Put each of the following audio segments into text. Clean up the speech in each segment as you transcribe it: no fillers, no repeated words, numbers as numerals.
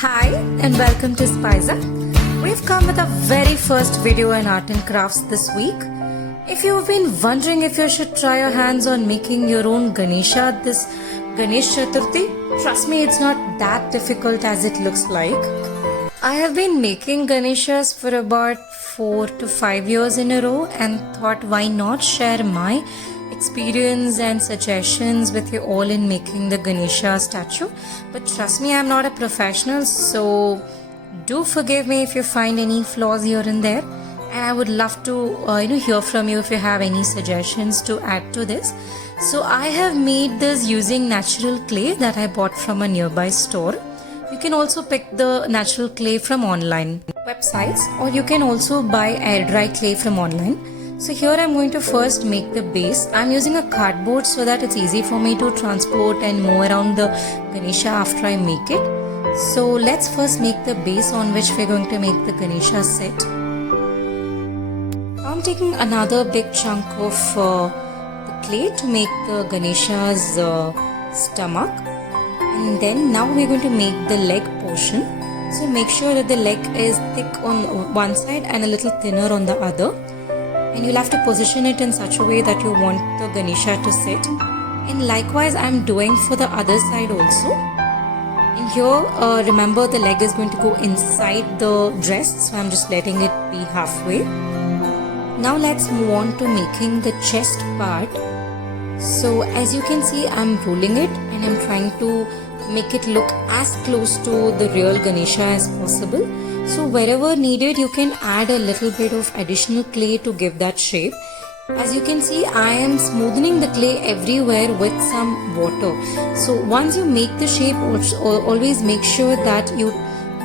Hi and welcome to Spiza. We've come with our very first video in art and crafts this week. If you've been wondering if you should try your hands on making your own Ganesha this Ganesh Chaturthi, trust me, it's not that difficult as it looks like. I have been making Ganeshas for about 4 to 5 years in a row and thought why not share my experience and suggestions with you all in making the Ganesha statue. But trust me, I'm not a professional, so do forgive me if you find any flaws here and there. And I would love to hear from you if you have any suggestions to add to this. So I have made this using natural clay that I bought from a nearby store. You can also pick the natural clay from online websites, or you can also buy air dry clay from online. So here I'm going to first make the base. I'm using a cardboard so that it's easy for me to transport and move around the Ganesha after I make it. So let's first make the base on which we're going to make the Ganesha set. Now I'm taking another big chunk of the clay to make the Ganesha's stomach. And then now we're going to make the leg portion. So make sure that the leg is thick on one side and a little thinner on the other. And you'll have to position it in such a way that you want the Ganesha to sit. And likewise I'm doing for the other side also. And here remember the leg is going to go inside the dress, so I'm just letting it be halfway. Now let's move on to making the chest part. So as you can see, I'm rolling it and I'm trying to make it look as close to the real Ganesha as possible. So wherever needed, you can add a little bit of additional clay to give that shape. As you can see, I am smoothing the clay everywhere with some water. So once you make the shape, always make sure that you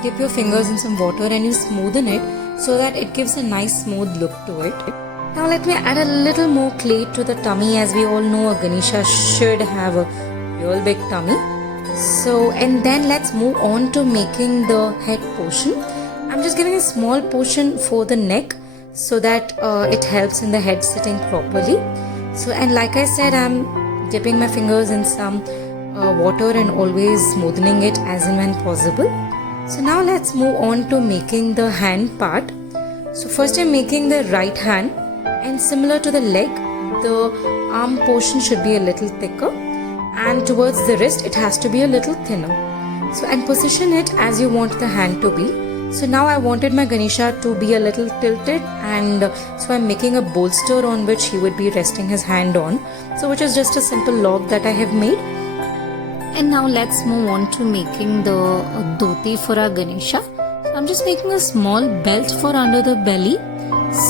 dip your fingers in some water and you smoothen it so that it gives a nice smooth look to it. Now let me add a little more clay to the tummy. As we all know, a Ganesha should have a real big tummy. So, and then let's move on to making the head portion. I'm just giving a small portion for the neck so that it helps in the head sitting properly. So, and like I said, I'm dipping my fingers in some water and always smoothing it as and when possible. So now let's move on to making the hand part. So first I'm making the right hand, and similar to the leg, the arm portion should be a little thicker, and towards the wrist it has to be a little thinner. So, and position it as you want the hand to be. So now I wanted my Ganesha to be a little tilted, and so I'm making a bolster on which he would be resting his hand on. So which is just a simple log that I have made. And now let's move on to making the dhoti for our Ganesha. So I'm just making a small belt for under the belly.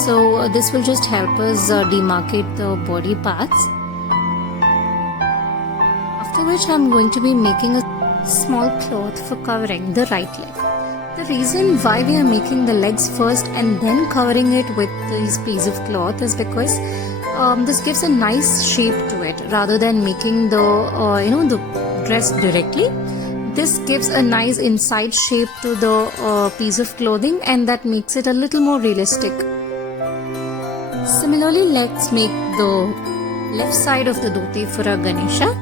So this will just help us demarcate the body parts. After which I'm going to be making a small cloth for covering the right leg. The reason why we are making the legs first and then covering it with this piece of cloth is because this gives a nice shape to it rather than making the the dress directly. This gives a nice inside shape to the piece of clothing, and that makes it a little more realistic. Similarly, let's make the left side of the dhoti for our Ganesha.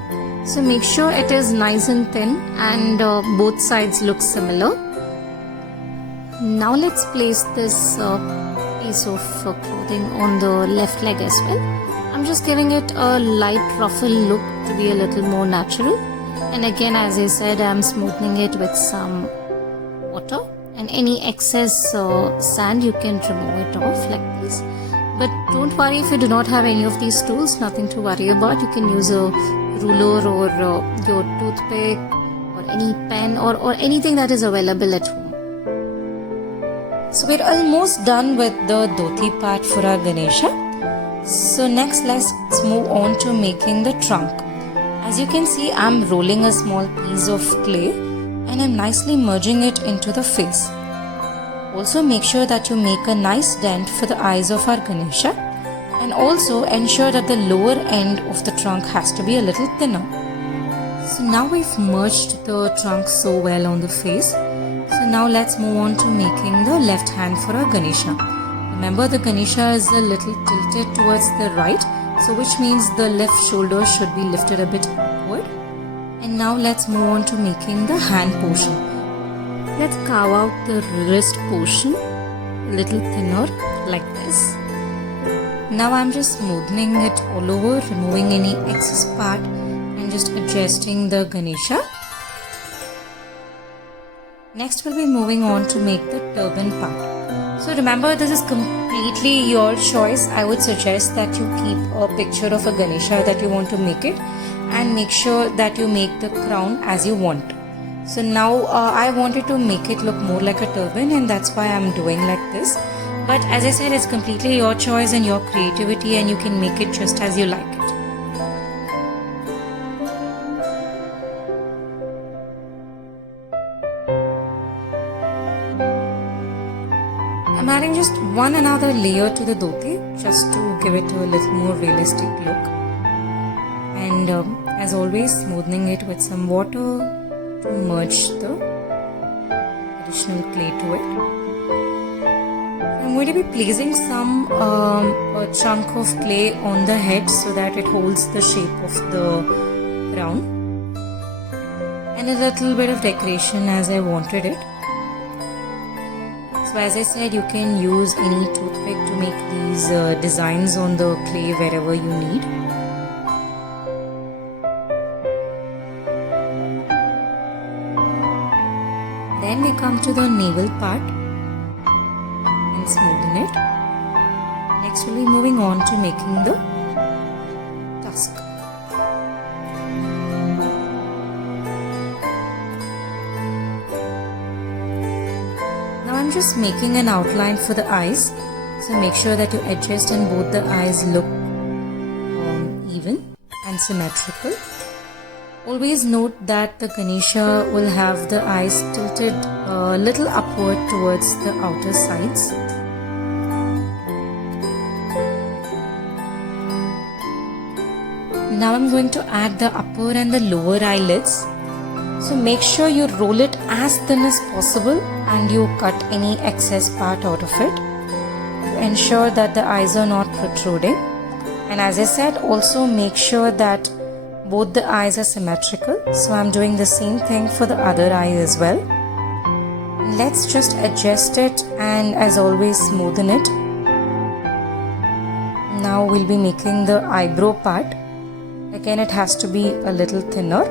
So make sure it is nice and thin and both sides look similar. Now let's place this piece of clothing on the left leg as well. I'm just giving it a light ruffle look to be a little more natural. And again, as I said, I'm smoothing it with some water. And any excess sand, you can remove it off like this. But don't worry if you do not have any of these tools, nothing to worry about. You can use a ruler or your toothpick or any pen or anything that is available at home. So we're almost done with the dhoti part for our Ganesha. So next let's move on to making the trunk. As you can see, I'm rolling a small piece of clay and I'm nicely merging it into the face. Also make sure that you make a nice dent for the eyes of our Ganesha, and also ensure that the lower end of the trunk has to be a little thinner. So now we've merged the trunk so well on the face. So now let's move on to making the left hand for our Ganesha. Remember, the Ganesha is a little tilted towards the right, so which means the left shoulder should be lifted a bit upward. And now let's move on to making the hand portion. let's carve out the wrist portion a little thinner like this. Now I'm just smoothing it all over, removing any excess part and just adjusting the Ganesha. Next we'll be moving on to make the turban part. So remember, this is completely your choice. I would suggest that you keep a picture of a Ganesha that you want to make it, and make sure that you make the crown as you want. So now I wanted to make it look more like a turban, and that's why I'm doing like this. But as I said, it's completely your choice and your creativity, and you can make it just as you like it. I'm adding just one another layer to the dhoti just to give it a little more realistic look. And as always, smoothing it with some water to merge the additional clay to it. I'm going to be placing some a chunk of clay on the head so that it holds the shape of the crown, and a little bit of decoration as I wanted it. So as I said, you can use any toothpick to make these designs on the clay wherever you need. Then we come to the navel part and smoothen it. Next we'll be moving on to making the tusk. Now I'm just making an outline for the eyes, so make sure that you adjust and both the eyes look even and symmetrical. Always note that the Ganesha will have the eyes tilted a little upward towards the outer sides. Now I'm going to add the upper and the lower eyelids. So make sure you roll it as thin as possible and you cut any excess part out of it to ensure that the eyes are not protruding. And as I said, also make sure that both the eyes are symmetrical. So I'm doing the same thing for the other eye as well. Let's just adjust it and as always smoothen it. Now we'll be making the eyebrow part. Again, it has to be a little thinner.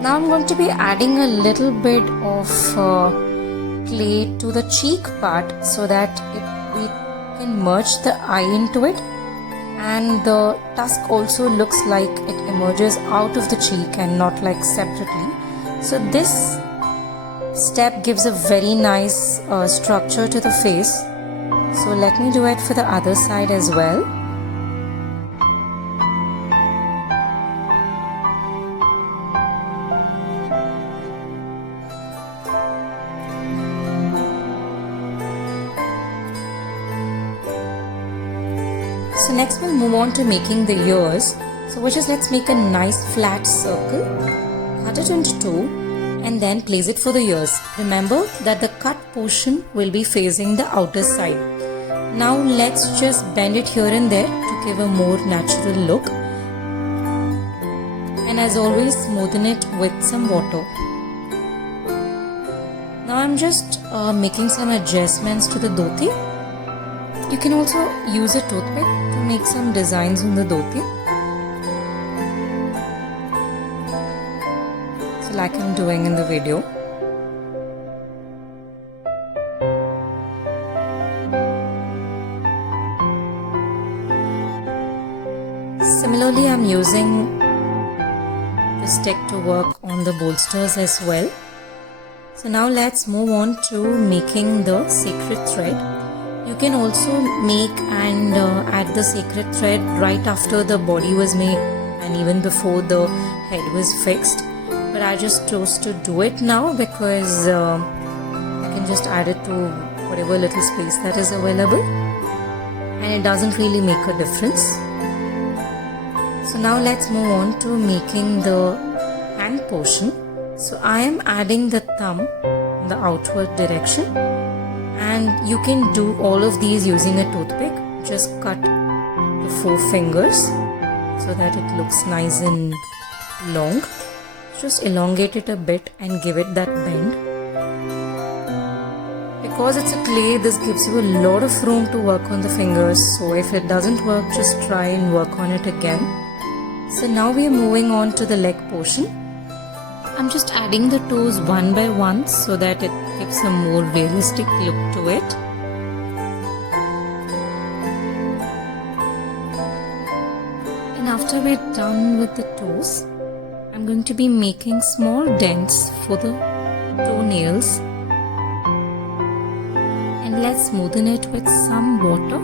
Now I'm going to be adding a little bit of clay to the cheek part so that we can merge the eye into it, and the tusk also looks like it emerges out of the cheek and not like separately. So this step gives a very nice structure to the face. So let me do it for the other side as well. So next we'll move on to making the ears. So let's make a nice flat circle, cut it into two, and then place it for the ears. Remember that the cut portion will be facing the outer side. Now let's just bend it here and there to give a more natural look. And as always, smoothen it with some water. Now I'm just making some adjustments to the dhoti. You can also use a toothpick to make some designs on the dhoti. So like I'm doing in the video. Similarly, I'm using the stick to work on the bolsters as well. So now let's move on to making the sacred thread. You can also make and add the sacred thread right after the body was made and even before the head was fixed. But I just chose to do it now because I can just add it to whatever little space that is available, and it doesn't really make a difference. So now let's move on to making the hand portion. So I am adding the thumb in the outward direction, and you can do all of these using a toothpick. Just cut the 4 fingers so that it looks nice and long. Just elongate it a bit and give it that bend. Because it's a clay, this gives you a lot of room to work on the fingers. So if it doesn't work, just try and work on it again. So now we are moving on to the leg portion. I'm just adding the toes one by one so that it gives a more realistic look to it. And after we're done with the toes, I'm going to be making small dents for the toenails. And let's smoothen it with some water.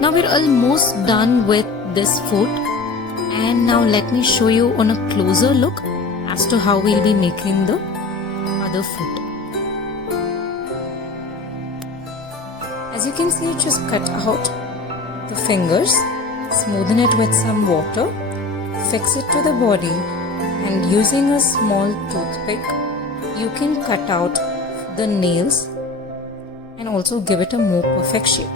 Now we're almost done with this foot, and now let me show you on a closer look as to how we'll be making the other foot. As you can see, just cut out the fingers, smoothen it with some water, fix it to the body, and using a small toothpick, you can cut out the nails and also give it a more perfect shape.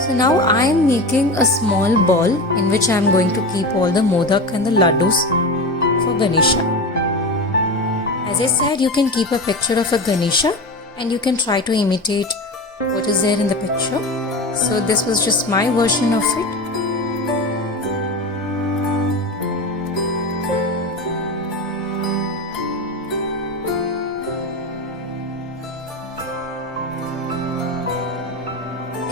So now I am making a small ball in which I am going to keep all the modak and the laddus for Ganesha. As I said, you can keep a picture of a Ganesha and you can try to imitate what is there in the picture. So this was just my version of it.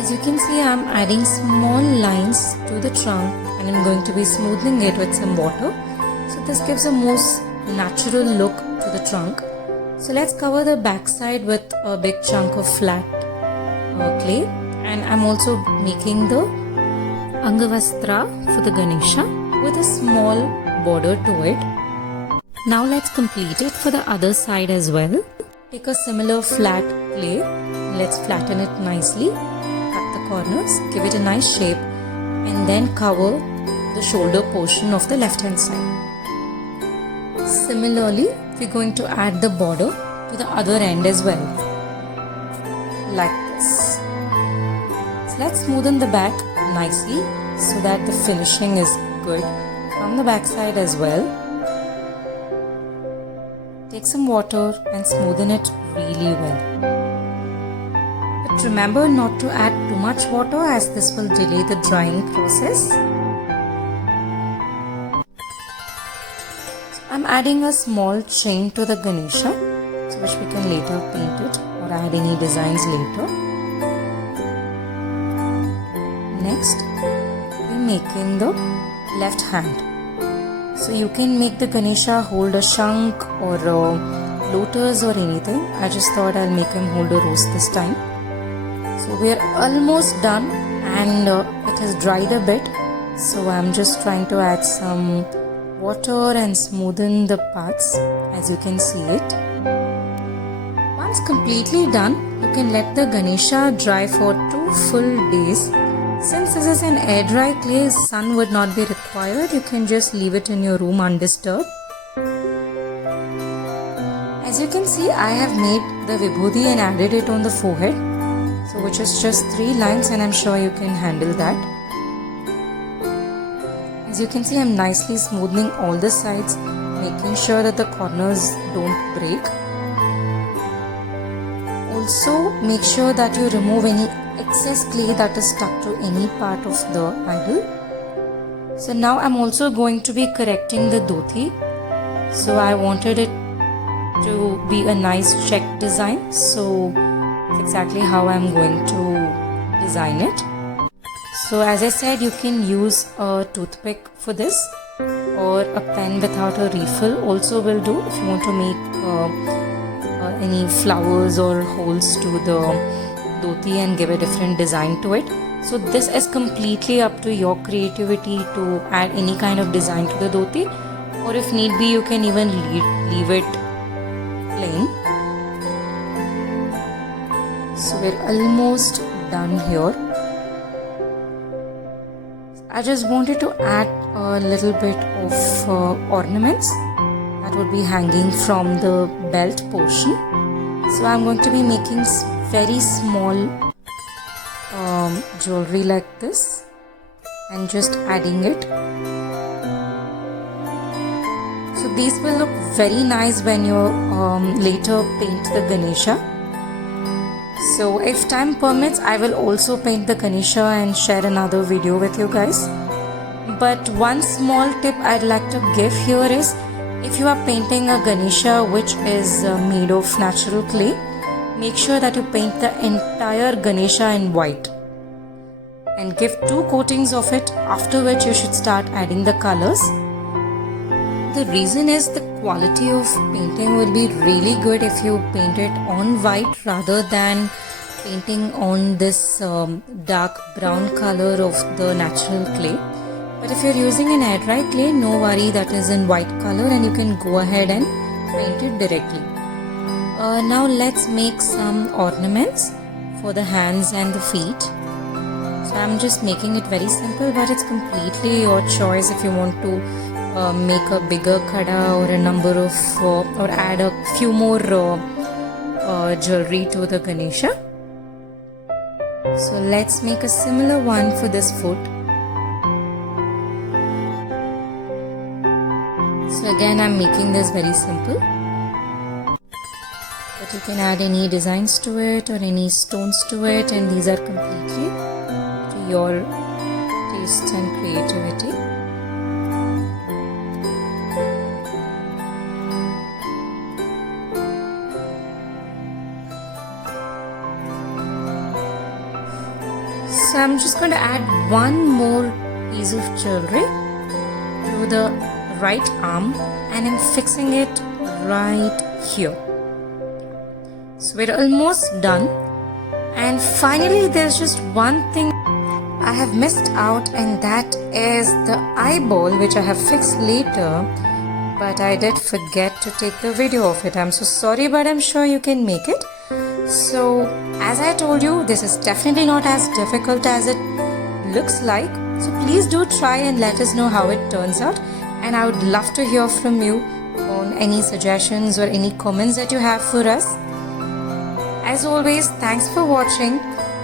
As you can see, I am adding small lines to the trunk and I am going to be smoothing it with some water. So this gives a most natural look to the trunk. So let's cover the back side with a big chunk of flat clay, and I'm also making the Angavastra for the Ganesha with a small border to it. Now let's complete it for the other side as well. Take a similar flat clay, let's flatten it nicely. Corners, give it a nice shape, and then cover the shoulder portion of the left hand side. Similarly, we're going to add the border to the other end as well, like this. So let's smoothen the back nicely so that the finishing is good from the back side as well. Take some water and smoothen it really well. Remember not to add too much water as this will delay the drying process. I'm adding a small chain to the Ganesha, so which we can later paint it or add any designs later. Next, we're making the left hand. So you can make the Ganesha hold a shank or a lotus or anything. I just thought I'll make him hold a rose this time. So we are almost done and it has dried a bit. So I'm just trying to add some water and smoothen the parts as you can see it. Once completely done, you can let the Ganesha dry for 2 full days. Since this is an air dry clay, sun would not be required. You can just leave it in your room undisturbed. As you can see, I have made the Vibhuti and added it on the forehead. So which is just 3 lines, and I'm sure you can handle that. As you can see, I'm nicely smoothing all the sides, making sure that the corners don't break. Also, make sure that you remove any excess clay that is stuck to any part of the idol. So now I'm also going to be correcting the dhoti. So I wanted it to be a nice check design. So exactly how I'm going to design it. So as I said, you can use a toothpick for this or a pen without a refill also will do if you want to make any flowers or holes to the dhoti and give a different design to it. So this is completely up to your creativity to add any kind of design to the dhoti, or if need be you can even leave it plain. So we're almost done here. I just wanted to add a little bit of ornaments that would be hanging from the belt portion. So I'm going to be making very small jewelry like this and just adding it. So these will look very nice when you later paint the Ganesha. So if time permits, I will also paint the Ganesha and share another video with you guys. But one small tip I'd like to give here is, if you are painting a Ganesha which is made of natural clay, make sure that you paint the entire Ganesha in white and give 2 coatings of it, after which you should start adding the colors. The reason is the quality of painting will be really good if you paint it on white rather than painting on this dark brown color of the natural clay. But if you're using an air dry clay, no worry, that is in white color and you can go ahead and paint it directly. Now let's make some ornaments for the hands and the feet. So I'm just making it very simple, but it's completely your choice if you want to make a bigger kada or a number of or add a few more jewelry to the Ganesha. So let's make a similar one for this foot. So again, I'm making this very simple, but you can add any designs to it or any stones to it, and these are completely to your taste and creativity. So I'm just going to add one more piece of jewelry to the right arm and I'm fixing it right here. So we're almost done, and finally there's just one thing I have missed out, and that is the eyeball, which I have fixed later, but I did forget to take the video of it. I'm so sorry, but I'm sure you can make it. So as I told you, this is definitely not as difficult as it looks like, so please do try and let us know how it turns out. And I would love to hear from you on any suggestions or any comments that you have for us. As always, thanks for watching.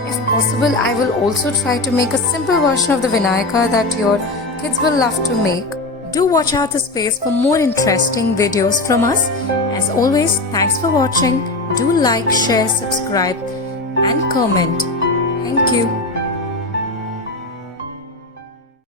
If possible, I will also try to make a simple version of the Vinayaka that your kids will love to make. Do watch out the space for more interesting videos from us. As always, thanks for watching. Do like, share, subscribe and comment. Thank you.